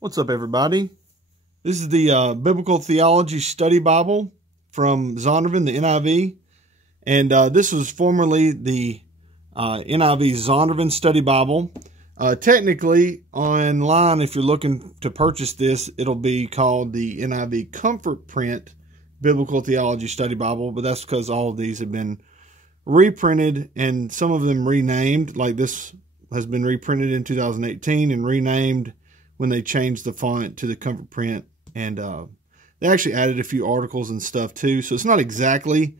What's up, everybody? This is the Biblical Theology Study Bible from Zondervan, the NIV. And this was formerly the NIV Zondervan Study Bible. Technically, online, if you're looking to purchase this, it'll be called the NIV Comfort Print Biblical Theology Study Bible. But that's because all of these have been reprinted and some of them renamed. Like this has been reprinted in 2018 and renamed when they changed the font to the Comfort Print, and they actually added a few articles and stuff too. So it's not exactly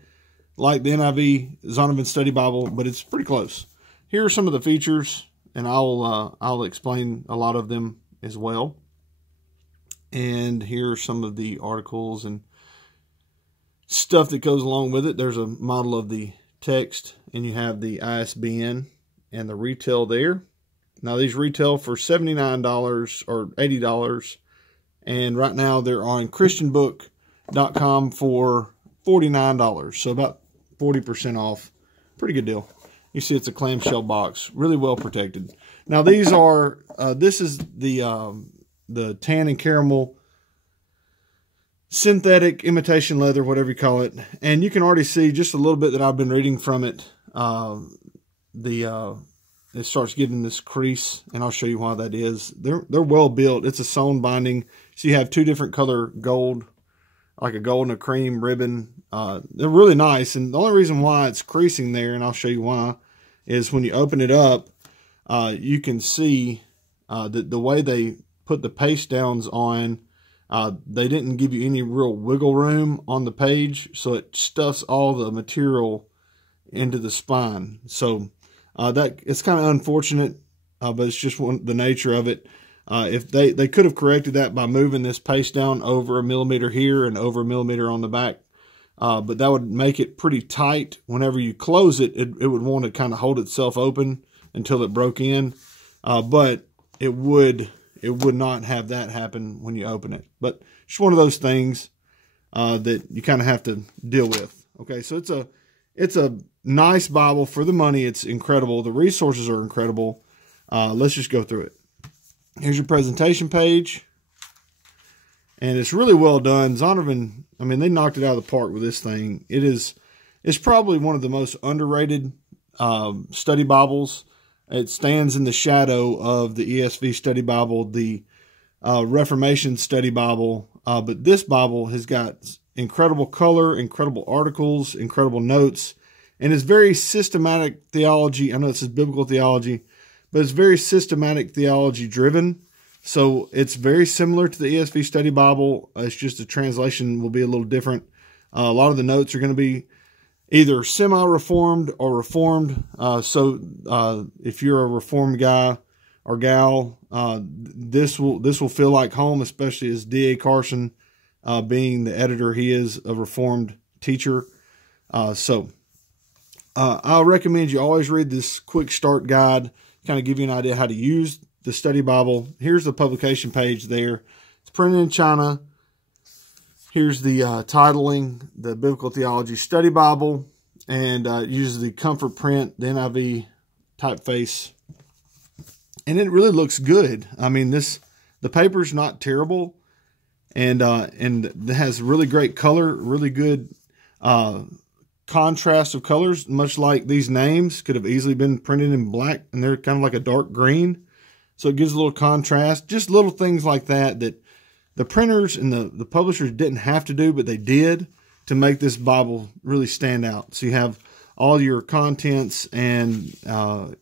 like the NIV Zondervan Study Bible, but it's pretty close. Here are some of the features, and I'll explain a lot of them as well. And here are some of the articles and stuff that goes along with it. There's a model of the text, and you have the ISBN and the retail there. Now, these retail for $79 or $80, and right now they're on christianbook.com for $49, so about 40% off. Pretty good deal. You see it's a clamshell box, really well protected. Now, these are, this is the tan and caramel synthetic imitation leather, whatever you call it, and you can already see just a little bit that I've been reading from it. It starts getting this crease, and I'll show you why that is. They're well built. It's a sewn binding. So you have two different color gold, like a gold and a cream ribbon. They're really nice, and the only reason why it's creasing there, and I'll show you why, is when you open it up, you can see the way they put the paste downs on, they didn't give you any real wiggle room on the page, so it stuffs all the material into the spine. So that it's kind of unfortunate, but it's just the nature of it. If they could have corrected that by moving this paste down over a millimeter here and over a millimeter on the back, but that would make it pretty tight. Whenever you close it, it would want to kind of hold itself open until it broke in, but it would not have that happen when you open it. But it's one of those things that you kind of have to deal with. Okay, so it's a nice Bible for the money. It's incredible. The resources are incredible. Let's just go through it. Here's your presentation page. And it's really well done. Zondervan, I mean, they knocked it out of the park with this thing. It's probably one of the most underrated study Bibles. It stands in the shadow of the ESV Study Bible, the Reformation Study Bible. But this Bible has got incredible color, incredible articles, incredible notes. And it's very systematic theology. I know it says biblical theology, but it's very systematic theology driven. So it's very similar to the ESV Study Bible. It's just the translation will be a little different. A lot of the notes are going to be either semi-reformed or reformed. So if you're a reformed guy or gal, this will feel like home, especially as D.A. Carson, being the editor, he is a reformed teacher. I'll recommend you always read this quick start guide, kind of give you an idea how to use the study Bible. Here's the publication page there. It's printed in China. Here's the titling, the Biblical Theology Study Bible, and uses the Comfort Print, the NIV typeface. And it really looks good. I mean, the paper's not terrible, and it has really great color, really good contrast of colors, much like these names could have easily been printed in black, and they're kind of like a dark green. So it gives a little contrast, just little things like that the printers and the publishers didn't have to do, but they did to make this Bible really stand out. So you have all your contents and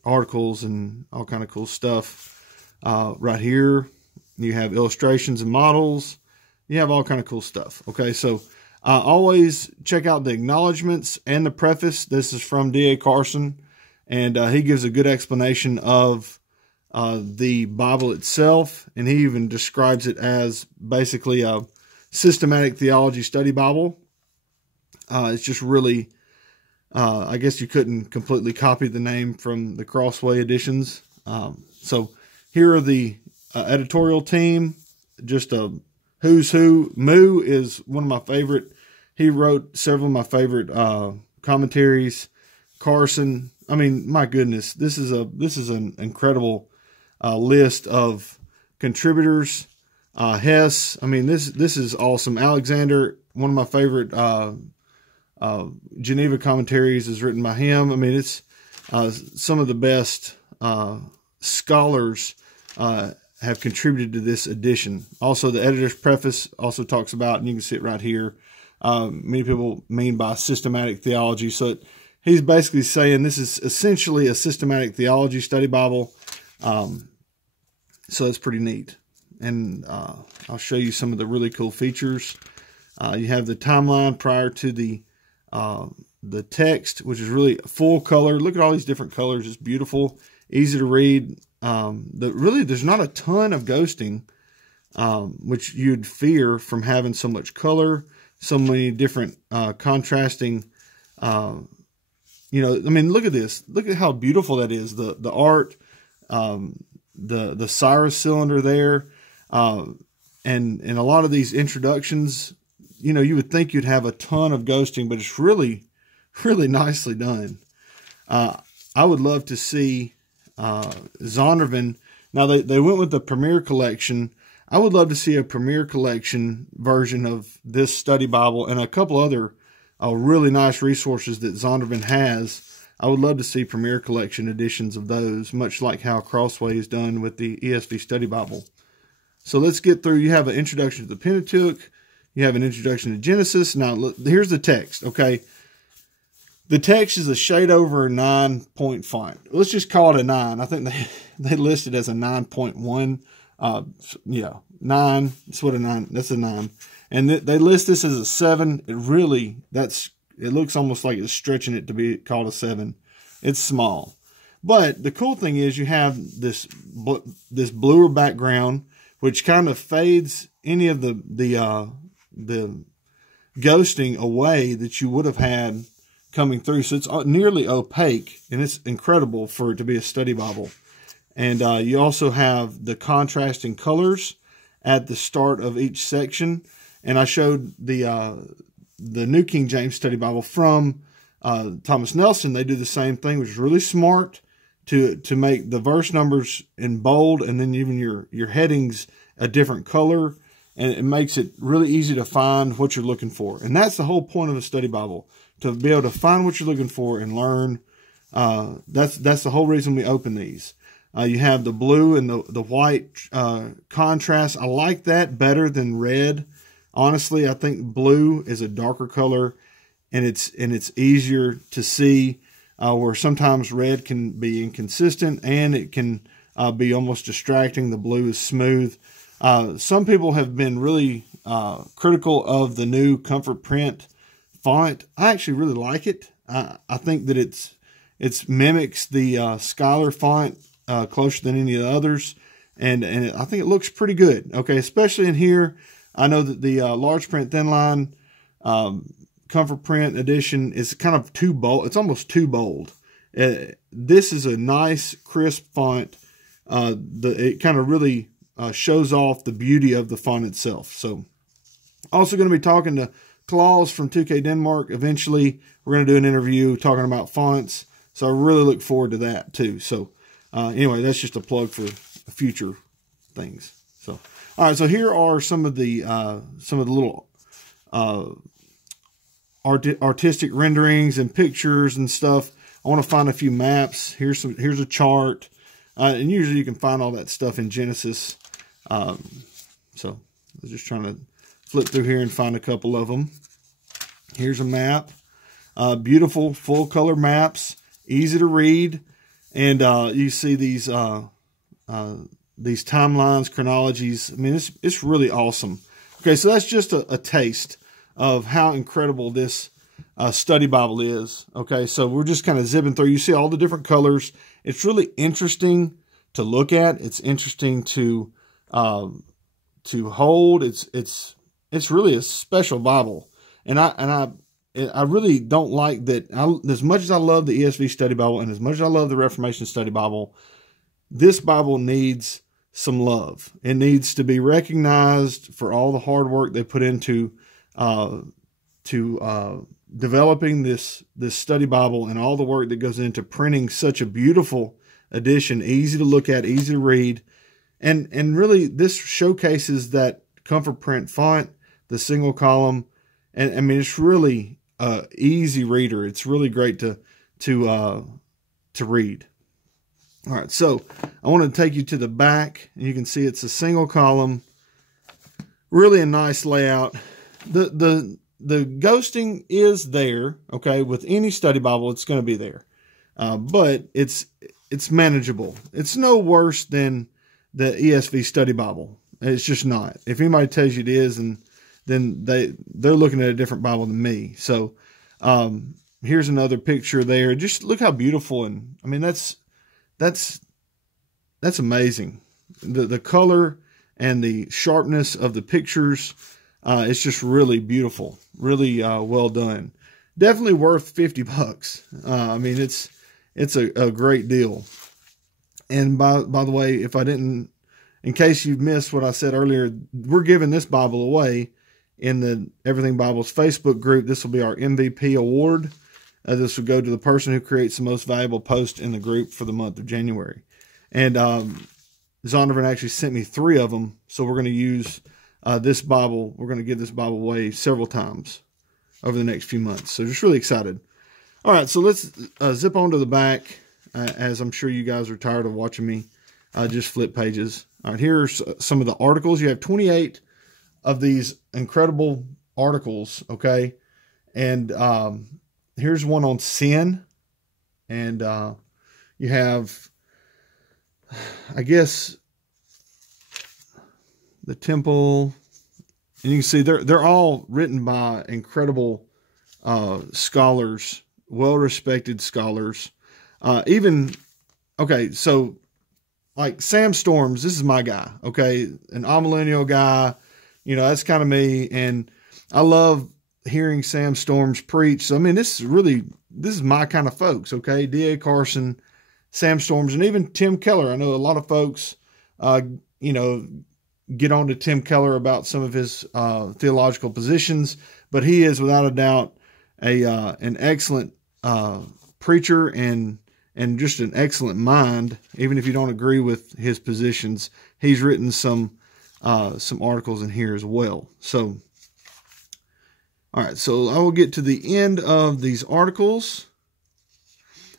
articles and all kind of cool stuff right here. You have illustrations and models. You have all kind of cool stuff. Okay, so always check out the acknowledgments and the preface. This is from D.A. Carson, and he gives a good explanation of the Bible itself, and he even describes it as basically a systematic theology study Bible. It's just really, I guess you couldn't completely copy the name from the Crossway editions. So here are the editorial team, just a who's who. Moo is one of my favorite. He wrote several of my favorite commentaries. Carson, I mean, my goodness, this is an incredible list of contributors. Hess. I mean, this is awesome. Alexander, one of my favorite Geneva commentaries, is written by him. I mean, it's some of the best scholars have contributed to this edition. Also, the editor's preface also talks about, and you can see it right here, many people mean by systematic theology. So he's basically saying this is essentially a systematic theology study Bible. So it's pretty neat. And I'll show you some of the really cool features. You have the timeline prior to the text, which is really full color. Look at all these different colors. It's beautiful, easy to read. Really, there's not a ton of ghosting, which you'd fear from having so much color, so many different contrasting. I mean, look at this. Look at how beautiful that is. The art, the Cyrus cylinder there, and a lot of these introductions. You would think you'd have a ton of ghosting, but it's really, really nicely done. I would love to see Zondervan. Now, they went with the Premier Collection. I would love to see a Premier Collection version of this study Bible and a couple other really nice resources that Zondervan has. I would love to see Premier Collection editions of those, much like how Crossway is done with the ESV Study Bible. So let's get through. You have an introduction to the Pentateuch. You have an introduction to Genesis. Now, look, here's the text, okay? The text is a shade over 9-point font. Let's just call it a 9. I think they list it as a 9.1. Yeah, 9. That's what a 9. That's a 9. And they list this as a 7. It looks almost like it's stretching it to be called a 7. It's small. But the cool thing is you have this bluer background, which kind of fades any of the ghosting away that you would have had coming through. So it's nearly opaque, and it's incredible for it to be a study Bible. And you also have the contrasting colors at the start of each section. And I showed the New King James Study Bible from Thomas Nelson. They do the same thing, which is really smart to make the verse numbers in bold, and then even your headings a different color. And it makes it really easy to find what you're looking for. And that's the whole point of a study Bible, to be able to find what you're looking for and learn. That's the whole reason we open these. You have the blue and the white contrast. I like that better than red. Honestly, I think blue is a darker color, and it's easier to see, where sometimes red can be inconsistent and it can be almost distracting. The blue is smooth. Some people have been really critical of the new Comfort Print font. I actually really like it. I think that it mimics the Scholar font closer than any of the others, and I think it looks pretty good. Okay, especially in here. I know that the large print thin line Comfort Print edition is kind of too bold. It's almost too bold. This is a nice crisp font. It kind of really shows off the beauty of the font itself. So, also going to be talking to Klaus from 2K Denmark. Eventually, we're going to do an interview talking about fonts. So I really look forward to that too. So anyway, that's just a plug for future things. So all right, so here are some of the little artistic renderings and pictures and stuff. I want to find a few maps. Here's a chart, and usually you can find all that stuff in Genesis. So I was just trying to flip through here and find a couple of them. Here's a map. Beautiful full color maps, easy to read, and you see these timelines, chronologies. I mean, it's really awesome. Okay, so that's just a taste of how incredible this study Bible is. Okay, so we're just kind of zipping through. You see all the different colors. It's really interesting to look at. It's interesting to hold. It's really a special Bible, and I really don't like that. As much as I love the ESV Study Bible and as much as I love the Reformation Study Bible, this Bible needs some love. It needs to be recognized for all the hard work they put into developing this study Bible, and all the work that goes into printing such a beautiful edition, easy to look at, easy to read. And really, this showcases that comfort print font, the single column, and I mean, it's really easy reader. It's really great to read. All right, so I want to take you to the back, and you can see it's a single column, really a nice layout. The ghosting is there, okay. With any study Bible, it's going to be there, but it's manageable. It's no worse than the ESV study Bible. It's just not. If anybody tells you it is, and then they're looking at a different Bible than me. So here's another picture there. Just look how beautiful, and I mean that's amazing. The color and the sharpness of the pictures, it's just really beautiful, really well done. Definitely worth $50. I mean, it's a great deal. And by the way, if I didn't, in case you've missed what I said earlier, we're giving this Bible away in the Everything Bibles Facebook group. This will be our MVP award. This will go to the person who creates the most valuable post in the group for the month of January. And Zondervan actually sent me 3 of them, so we're going to use this Bible. We're going to give this Bible away several times over the next few months. So just really excited. All right, so let's zip on to the back, as I'm sure you guys are tired of watching me just flip pages. All right, here's some of the articles. You have 28 of these incredible articles, okay? And here's one on sin. And you have, I guess, the temple. And you can see they're all written by incredible scholars, well-respected scholars. Even, okay, so like Sam Storms, this is my guy, okay? An amillennial guy, you know, that's kind of me. And I love hearing Sam Storms preach. So, I mean, this is my kind of folks, okay? D.A. Carson, Sam Storms, and even Tim Keller. I know a lot of folks, you know, get on to Tim Keller about some of his theological positions, but he is without a doubt an excellent preacher and just an excellent mind. Even if you don't agree with his positions, he's written some articles in here as well. So, all right, so I will get to the end of these articles.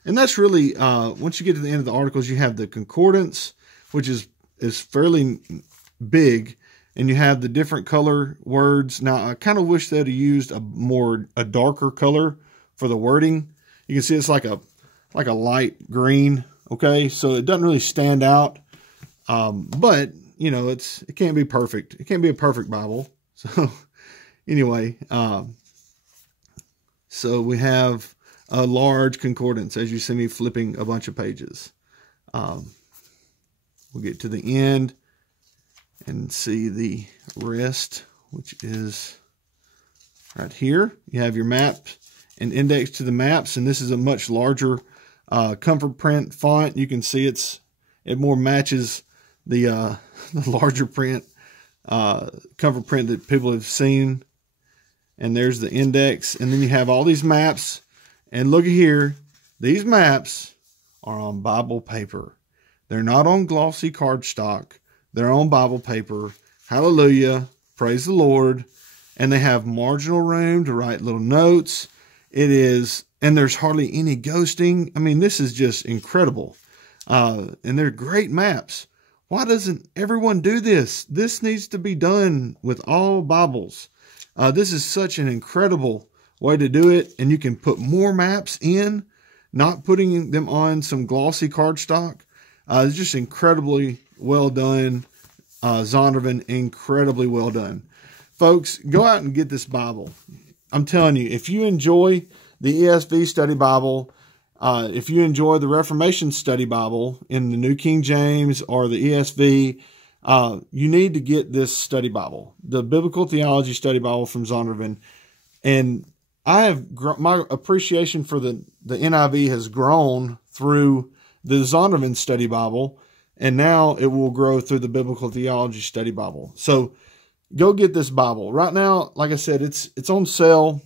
And that's really, once you get to the end of the articles, you have the concordance, which is fairly big, and you have the different color words. Now, I kind of wish they'd have used a darker color for the wording. You can see it's like a light green, okay? So it doesn't really stand out, but, you know, it can't be perfect. It can't be a perfect Bible. So, anyway, so we have a large concordance, as you see me flipping a bunch of pages. We'll get to the end and see the rest, which is right here. You have your map and index to the maps, and this is a much larger comfort print font. You can see it more matches the larger print, comfort print that people have seen. And there's the index, and then you have all these maps. And look at here, these maps are on Bible paper. They're not on glossy cardstock. They're on Bible paper. Hallelujah. Praise the Lord. And they have marginal room to write little notes. And there's hardly any ghosting. I mean, this is just incredible. And they're great maps. Why doesn't everyone do this? This needs to be done with all Bibles. This is such an incredible way to do it. And you can put more maps in, not putting them on some glossy cardstock. It's just incredibly well done. Zondervan, incredibly well done. Folks, go out and get this Bible. I'm telling you, if you enjoy the ESV Study Bible, if you enjoy the Reformation Study Bible in the New King James or the ESV, you need to get this study Bible, the Biblical Theology Study Bible from Zondervan. And my appreciation for the NIV has grown through the Zondervan Study Bible, and now it will grow through the Biblical Theology Study Bible. So go get this Bible. Right now, like I said, it's on sale,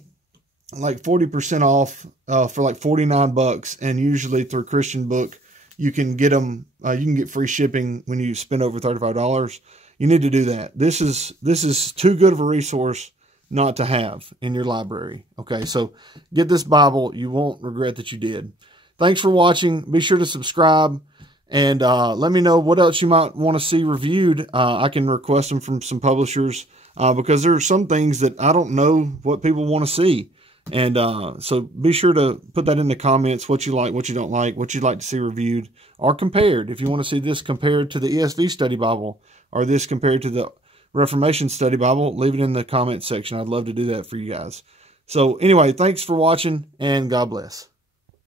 like 40% off for like $49, and usually through Christian Book you can get them. You can get free shipping when you spend over $35. You need to do that. This is too good of a resource not to have in your library. Okay, so get this Bible. You won't regret that you did. Thanks for watching. Be sure to subscribe, and let me know what else you might want to see reviewed. I can request them from some publishers because there are some things that I don't know what people want to see. And so be sure to put that in the comments, what you like, what you don't like, what you'd like to see reviewed or compared. If you want to see this compared to the ESV Study Bible or this compared to the Reformation Study Bible, leave it in the comments section. I'd love to do that for you guys. So anyway, thanks for watching, and God bless.